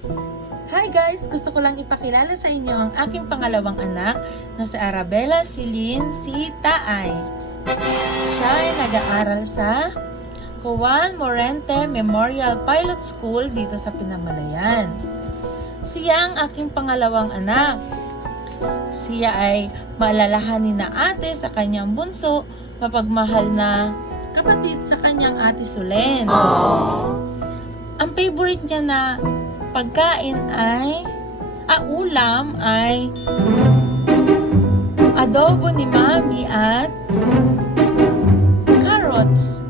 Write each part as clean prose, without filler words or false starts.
Hi guys! Gusto ko lang ipakilala sa inyo ang aking pangalawang anak na si Arabella Celine C. Taay. Siya ay nag-aaral sa Juan Morente Memorial Pilot School dito sa Pinamalayan. Siya ang aking pangalawang anak. Siya ay maalalahanin na ate sa kanyang bunso, mapagmahal na kapatid sa kanyang ate Sulen. Ang favorite niya na pagkain ay ulam ay adobo ni Mami at carrots.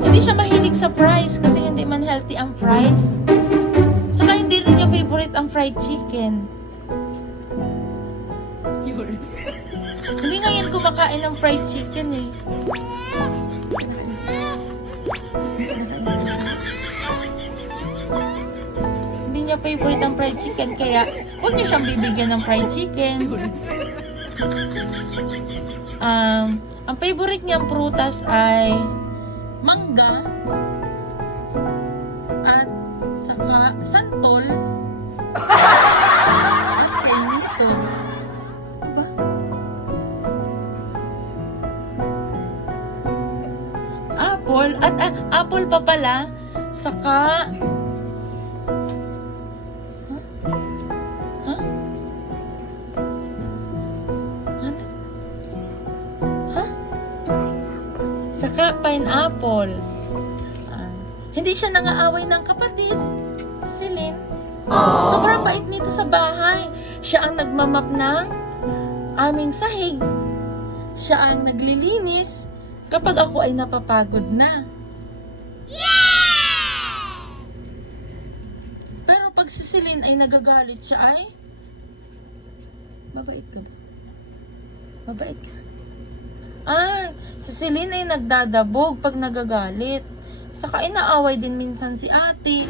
Hindi siya mahilig sa fries kasi hindi man healthy ang fries. Saka hindi rin niya favorite ang fried chicken. Hindi ngayon kumakain ng fried chicken eh. Hindi niya favorite ang fried chicken, kaya huwag niyo siyang bibigyan ng fried chicken. Ang favorite niyang prutas ay mangga at saka santol at kainito. Ba? Apple at apple pa pala, saka saka pineapple. Hindi siya nangaaway ng kapatid, si Lynn. Sobrang bait nito sa bahay. Siya ang nagmamap ng aming sahig. Siya ang naglilinis kapag ako ay napapagod na. Pero pag si Celine ay nagagalit, siya ay mabait ka ba? Mabait ka? Si Celine ay nagdadabog pag nagagalit. Saka inaaway din minsan si ate.